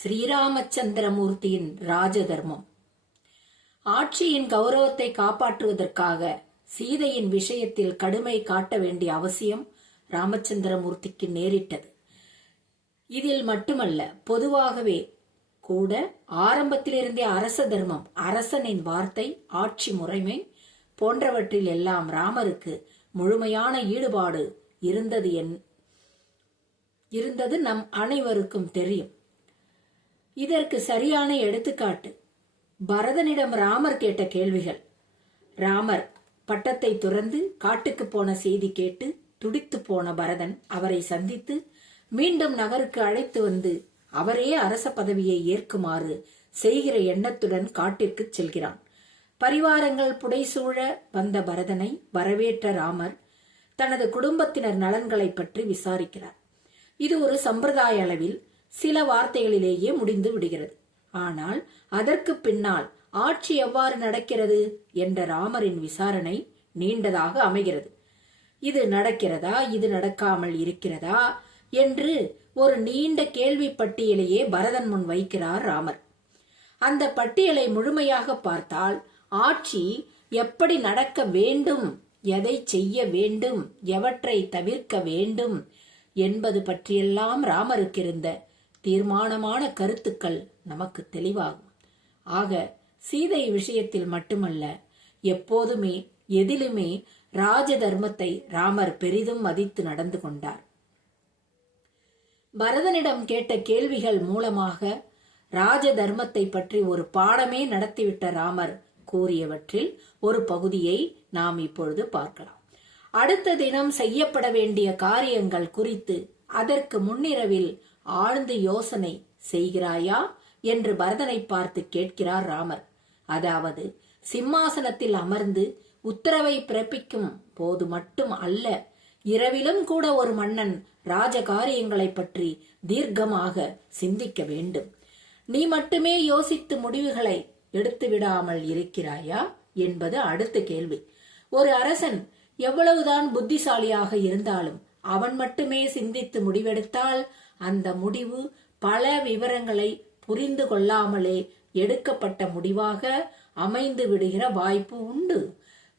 ஸ்ரீராமச்சந்திரமூர்த்தியின் ராஜதர்மம். ஆட்சியின் கௌரவத்தை காப்பாற்றுவதற்காக சீதையின் விஷயத்தில் கடுமை காட்ட வேண்டிய அவசியம் ராமச்சந்திரமூர்த்திக்கு நேரிட்டது. இதில் மட்டுமல்ல பொதுவாகவே கூட ஆரம்பத்திலிருந்தே அரச தர்மம் அரசனின் வார்த்தை ஆட்சி முறைமை போன்றவற்றில் எல்லாம் ராமருக்கு முழுமையான ஈடுபாடு இருந்தது என் இருந்தது நம் அனைவருக்கும் தெரியும். இதற்கு சரியான எடுத்துக்காட்டு. பரதனிடம் ராமர் கேட்ட கேள்விகள். ராமர் பட்டத்தை துறந்து காட்டுக்கு போன செய்தி கேட்டு துடித்து போன பரதன் அவரை சந்தித்து மீண்டும் நகருக்கு அழைத்து வந்து அவரே அரச பதவியை ஏற்குமாறு செய்கிற எண்ணத்துடன் காட்டிற்கு செல்கிறான். பரிவாரங்கள் புடைசூழ வந்த பரதனை வரவேற்ற ராமர் தனது குடும்பத்தினர் நலன்களை பற்றி விசாரிக்கிறார். இது ஒரு சம்பிரதாய அளவில் சில வார்த்தைகளிலேயே முடிந்து விடுகிறது. ஆனால் அதற்கு பின்னால் ஆட்சி எவ்வாறு நடக்கிறது என்ற ராமரின் விசாரணை நீண்டதாக அமைகிறது. இது நடக்கிறதா இது நடக்காமல் இருக்கிறதா என்று ஒரு நீண்ட கேள்வி பட்டியலையே பரதன் முன் வைக்கிறார் ராமர். அந்த பட்டியலை முழுமையாக பார்த்தால் ஆட்சி எப்படி நடக்க வேண்டும் எதை செய்ய வேண்டும் எவற்றை தவிர்க்க வேண்டும் என்பது பற்றியெல்லாம் ராமருக்கு இருந்த தீர்மானமான கருத்துக்கள் நமக்கு தெளிவாகும். ஆக சீதை விஷயத்தில் மட்டுமல்ல எப்போதுமே எதிலுமே ராஜ தர்மத்தை ராமர் பெரிதும் மதித்து நடந்து கொண்டார். பரதனிடம் கேட்ட கேள்விகள் மூலமாக ராஜ தர்மத்தை பற்றி ஒரு பாடமே நடத்திவிட்ட ராமர் கூறியவற்றில் ஒரு பகுதியை நாம் இப்பொழுது பார்க்கலாம். அடுத்த தினம் செய்யப்பட வேண்டிய காரியங்கள் குறித்து அதற்கு முன்னிரவில் ஆழ்ந்து யோசனை செய்கிறாயா என்று பரதனை பார்த்து கேட்கிறார் ராமர். அதாவது சிம்மாசனத்தில் அமர்ந்து உத்தரவை பிறப்பிக்கும் போது மட்டும் அல்ல இரவிலும் கூட ஒரு மன்னன் ராஜ காரியங்களை பற்றி தீர்க்கமாக சிந்திக்க வேண்டும். நீ மட்டுமே யோசித்து முடிவுகளை எடுத்து விடாமல் இருக்கிறாயா என்பது அடுத்த கேள்வி. ஒரு அரசன் எவ்வளவுதான் புத்திசாலியாக இருந்தாலும் அவன் மட்டுமே சிந்தித்து முடிவெடுத்தால் அந்த முடிவு பல விவரங்களை புரிந்து கொள்ளாமலே எடுக்கப்பட்ட முடிவாக அமைந்து விடுகிற வாய்ப்பு உண்டு.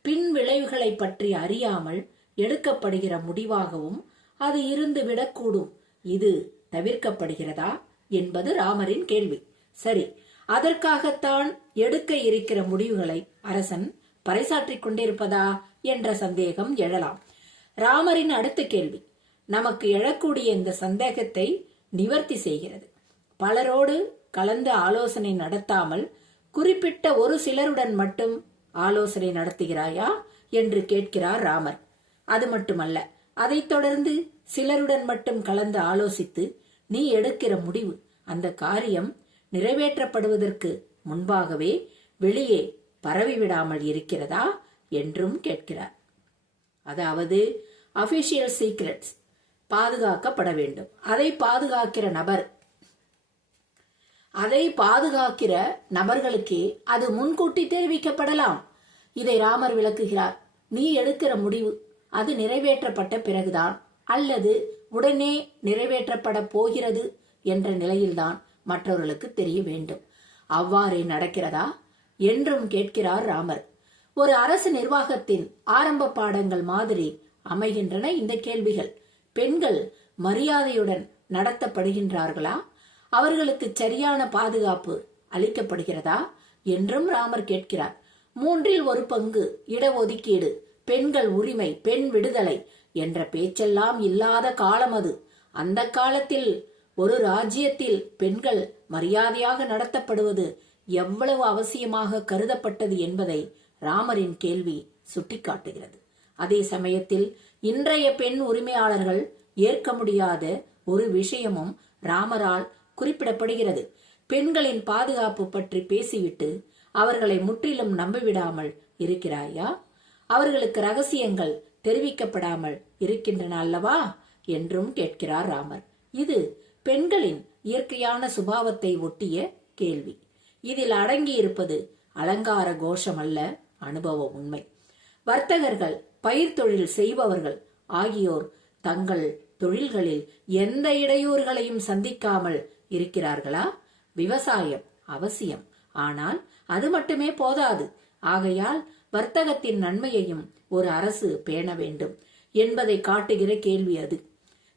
பின் விளைவுகளை பற்றி அறியாமல் எடுக்கப்படுகிற முடிவாகவும் அது இருந்து விடக்கூடும் இது தவிர்க்கப்படுகிறதா என்பது ராமரின் கேள்வி. சரி அதற்காகத்தான் எடுக்க இருக்கிற முடிவுகளை அரசன் பறைசாற்றிக் கொண்டிருப்பதா என்ற சந்தேகம் எழலாம். ராமரின் அடுத்த கேள்வி நமக்கு எழக்கூடிய இந்த சந்தேகத்தை நிவர்த்தி செய்கிறது. பலரோடு கலந்து ஆலோசனை நடத்தாமல் குறிப்பிட்ட ஒரு சிலருடன் மட்டும் ஆலோசனை நடத்துகிறாயா என்று கேட்கிறார் ராமர். அது மட்டுமல்ல அதைத் தொடர்ந்து சிலருடன் மட்டும் கலந்து ஆலோசித்து நீ எடுக்கிற முடிவு அந்த காரியம் நிறைவேற்றப்படுவதற்கு முன்பாகவே வெளியே பரவிவிடாமல் இருக்கிறதா என்றும் கேட்கிறார். அதாவது அபிஷியல் சீக்ரெட்ஸ் பாதுகாக்கப்பட வேண்டும். அதை பாதுகாக்கிற நபர் அதை பாதுகாக்கிற நபர்களுக்கே அது முன்கூட்டி தெரிவிக்கப்படலாம். இதை ராமர் விளக்குகிறார். நீ எடுக்கிற முடிவு அது நிறைவேற்றப்பட்ட பிறகுதான் அல்லது உடனே நிறைவேற்றப்பட போகிறது என்ற நிலையில்தான் மற்றவர்களுக்கு தெரிய வேண்டும். அவ்வாறே நடக்கிறதா? என்றும் கேட்கிறார் ராமர். ஒரு அரசு நிர்வாகத்தின் ஆரம்ப பாடங்கள் மாதிரி அமைகின்றன இந்த கேள்விகள். பெண்கள் மரியாதையுடன் நடத்தப்படுகின்றார்களா? அவர்களுக்கு சரியான பாதுகாப்பு அளிக்கப்படுகிறதா? என்றும் ராமர் கேட்கிறார். மூன்றில் ஒரு பங்கு இடஒதுக்கீடு பெண்கள் உரிமை பெண் விடுதலை என்ற பேச்செல்லாம் இல்லாத காலம் அது. அந்த காலத்தில் ஒரு ராஜ்யத்தில் பெண்கள் மரியாதையாக நடத்தப்படுவது எவ்வளவு அவசியமாக கருதப்பட்டது என்பதை ராமரின் கேள்வி சுட்டிக்காட்டுகிறது. அதே சமயத்தில் இன்றைய பெண் உரிமையாளர்கள் ஏற்க முடியாத ஒரு விஷயமும் ராமரால் குறிப்பிடப்படுகிறது. பெண்களின் பாதுகாப்பு பற்றி பேசிவிட்டு அவர்களை முற்றிலும் நம்பிவிடாமல் இருக்கிறாயா? அவர்களுக்கு ரகசியங்கள் தெரிவிக்கப்படாமல் இருக்கின்றன அல்லவா? என்றும் கேட்கிறார் ராமர். இது பெண்களின் இயற்கையான சுபாவத்தை ஒட்டிய கேள்வி. இதில் அடங்கியிருப்பது அலங்கார கோஷம் அல்ல அனுபவ உண்மை. வர்த்தகர்கள் பயிர் தொழில் செய்பவர்கள் ஆகியோர் தங்கள் தொழில்களில் எந்த இடையூறுகளையும் சந்திக்காமல் இருக்கிறார்களா? விவசாயம் அவசியம். ஆனால் அது மட்டுமே போதாது. ஆகையால் வர்த்தகத்தின் நன்மையையும் ஒரு அரசு பேண வேண்டும் என்பதை காட்டுகிற கேள்வி அது.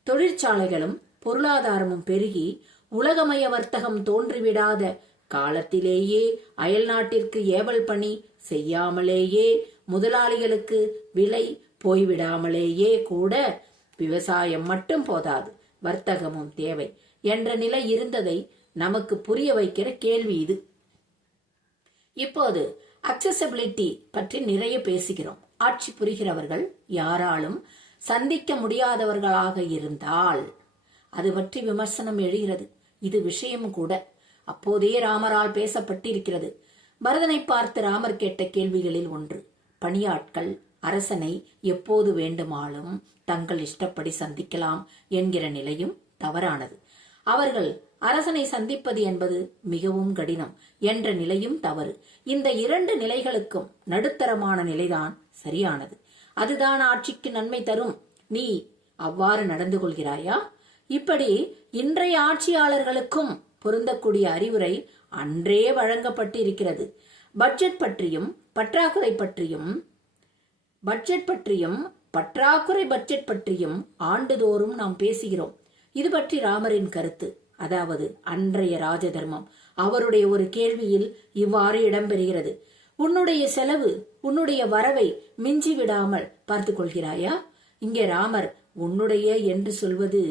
தொழிற்சாலைகளும் பொருளாதாரமும் பெருகி உலகமய வர்த்தகம் தோன்றிவிடாத காலத்திலேயே அயல் நாட்டிற்கு ஏவல் பணி செய்யாமலேயே முதலாளிகளுக்கு விலை போய்விடாமலேயே கூட விவசாயம் மட்டும் போதாது. வர்த்தகமும் தேவை என்ற நிலை இருந்ததை நமக்கு புரிய வைக்கிற கேள்வி இது. இப்போது அக்சசபிலிட்டி பற்றி நிறைய பேசுகிறோம். ஆட்சி புரிகிறவர்கள் யாராலும் சந்திக்க முடியாதவர்களாக இருந்தால் அது பற்றி விமர்சனம் எழுகிறது. இது விஷயம் கூட. அப்போதே ராமரால் பேசப்பட்டிருக்கிறது. பரதனை பார்த்து ராமர் கேட்ட கேள்விகளில் ஒன்று. பணியாட்கள் அரசனை எப்போது வேண்டுமானாலும் தங்கள் இஷ்டப்படி சந்திக்கலாம் என்கிற நிலையும் தவறானது. அவர்கள் அரசனை சந்திப்பது என்பது மிகவும் கடினம் என்ற நிலையும் தவறு. இந்த இரண்டு நிலைகளுக்கும் நடுத்தரமான நிலைதான் சரியானது. அதுதான் ஆட்சிக்கு நன்மை தரும். நீ அவ்வாறு நடந்து கொள்கிறாயா? இப்படி இன்றைய ஆட்சியாளர்களுக்கும் பொருந்தக்கூடிய அறிவுரை அன்றே வழங்கப்பட்டு இருக்கிறது பட்ஜெட் பற்றியும் பற்றாக்குறை பற்றியும் பட்ஜெட் பற்றியும் பற்றாக்குறை பட்ஜெட் பற்றியும் ஆண்டுதோறும் நாம் பேசுகிறோம். இது பற்றி ராமரின் கருத்து. அதாவது அன்றைய ராஜ தர்மம் அவருடைய ஒரு கேள்வியில் இவ்வாறு இடம்பெறுகிறது. உன்னுடைய செலவு உன்னுடைய வரவை மிஞ்சி விடாமல் பார்த்து கொள்கிறாயா? இங்கே ராமர் உன்னுடைய என்று சொல்வது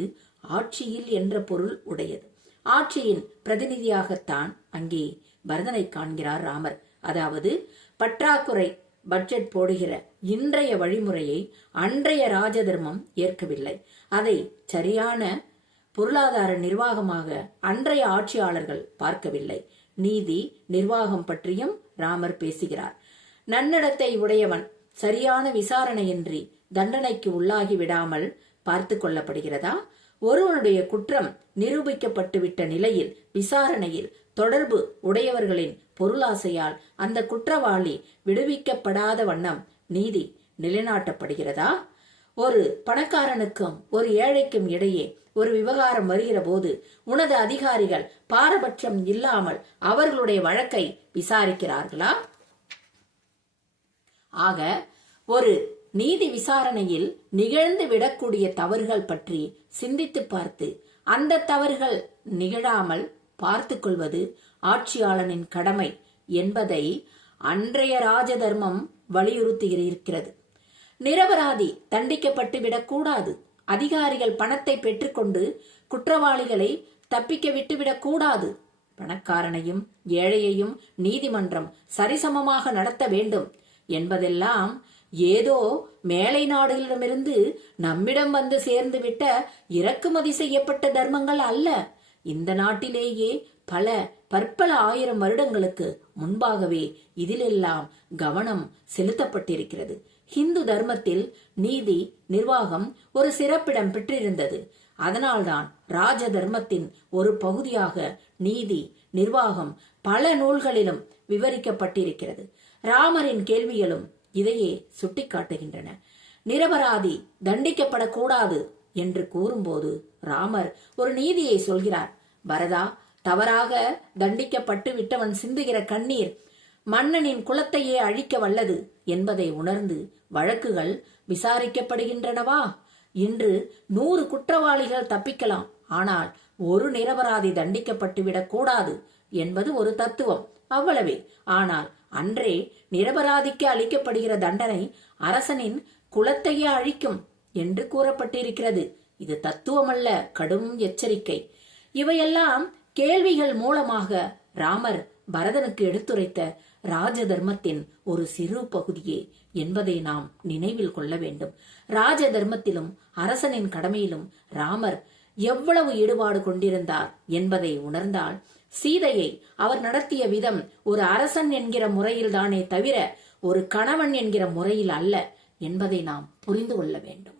ஆட்சியில் என்ற பொருள் உடையது. ஆட்சியின் பிரதிநிதியாகத்தான் அங்கே பரதனை காண்கிறார் ராமர். அதாவது பற்றாக்குறை பட்ஜெட் போடுகிற இன்றைய வழிமுறையை அன்றைய ராஜதர்மம் ஏற்கவில்லை. அதை சரியான பொருளாதார நிர்வாகமாக அன்றைய ஆட்சியாளர்கள் பார்க்கவில்லை. நீதி நிர்வாகம் பற்றியும் ராமர் பேசுகிறார். நன்னடத்தை உடையவன் சரியான விசாரணையின்றி தண்டனைக்கு உள்ளாகி விடாமல் பார்த்து கொள்ளப்படுகிறதா? ஒருவனுடைய குற்றம் நிரூபிக்கப்பட்டுவிட்ட நிலையில் விசாரணையில் தொடர்பு உடையவர்களின் பொருளாசையால் அந்த குற்றவாளி விடுவிக்கப்படாத வண்ணம் நீதி நிலைநாட்டப்படுகிறதா? ஒரு பணக்காரனுக்கும் ஒரு ஏழைக்கும் இடையே ஒரு விவகாரம் வருகிற போது உனது அதிகாரிகள் பாரபட்சம் இல்லாமல் அவர்களுடைய வழக்கை விசாரிக்கிறார்களா? ஆக ஒரு நீதி விசாரணையில் நிகழ்ந்து விடக்கூடிய தவறுகள் பற்றி சிந்தித்து பார்த்து அந்த தவறுகள் நிகழாமல் பார்த்து கொள்வது ஆட்சியாளனின் கடமை என்பதை அன்றைய ராஜதர்மம் வலியுறுத்தியிருக்கிறது. நிரபராதி தண்டிக்கப்பட்டு விடக்கூடாது. அதிகாரிகள் பணத்தை பெற்றுக்கொண்டு குற்றவாளிகளை தப்பிக்க விட்டுவிடக்கூடாது பணக்காரனையும் ஏழையையும் நீதிமன்றம் சரிசமமாக நடத்த வேண்டும் என்பதெல்லாம் ஏதோ மேலை நாடுகளிடமிருந்து நம்மிடம் வந்து சேர்ந்துவிட்ட இறக்குமதி செய்யப்பட்ட தர்மங்கள் அல்ல. இந்த நாட்டிலேயே பல பற்பல ஆயிரம் வருடங்களுக்கு முன்பாகவே இதிலெல்லாம் கவனம் செலுத்தப்பட்டிருக்கிறது. ஹிந்து தர்மத்தில் நீதி நிர்வாகம் ஒரு சிறப்பிடம் பெற்றிருந்தது. அதனால்தான் ராஜ தர்மத்தின் ஒரு பகுதியாக நீதி நிர்வாகம் பல நூல்களிலும் விவரிக்கப்பட்டிருக்கிறது. ராமரின் கேள்விகளும் இதையே சுட்டிக்காட்டுகின்றன. நிரபராதி தண்டிக்கப்படக்கூடாது என்று கூறும்போது ராமர் ஒரு நீதியை சொல்கிறார். பரதா தவறாக தண்டிக்கப்பட்டு விட்டவன் சிந்துகிற கண்ணீர் மன்னனின் குலத்தையே அழிக்க வல்லது என்பதை உணர்ந்து வழக்குகள் விசாரிக்கப்படுகின்றனவா? இன்று நூறு குற்றவாளிகள் தப்பிக்கலாம். ஆனால் ஒரு நிரபராதி தண்டிக்கப்பட்டுவிடக் கூடாது என்பது ஒரு தத்துவம். அவ்வளவே. ஆனால் அன்றே நிரபராதிக்கு அளிக்கப்படுகிற தண்டனை அரசனின் குலத்தையே அழிக்கும். என்று கூறப்பட்டிருக்கிறது. இது தத்துவமல்ல கடும் எச்சரிக்கை. இவையெல்லாம் கேள்விகள் மூலமாக ராமர் பரதனுக்கு எடுத்துரைத்த ராஜ தர்மத்தின் ஒரு சிறு பகுதியே என்பதை நாம் நினைவில் கொள்ள வேண்டும். ராஜ தர்மத்திலும் அரசனின் கடமையிலும் ராமர் எவ்வளவு ஈடுபாடு கொண்டிருந்தார் என்பதை உணர்ந்தால் சீதையை அவர் நடத்திய விதம் ஒரு அரசன் என்கிற முறையில்தானே தவிர ஒரு கணவன் என்கிற முறையில் அல்ல என்பதை நாம் புரிந்து கொள்ள வேண்டும்.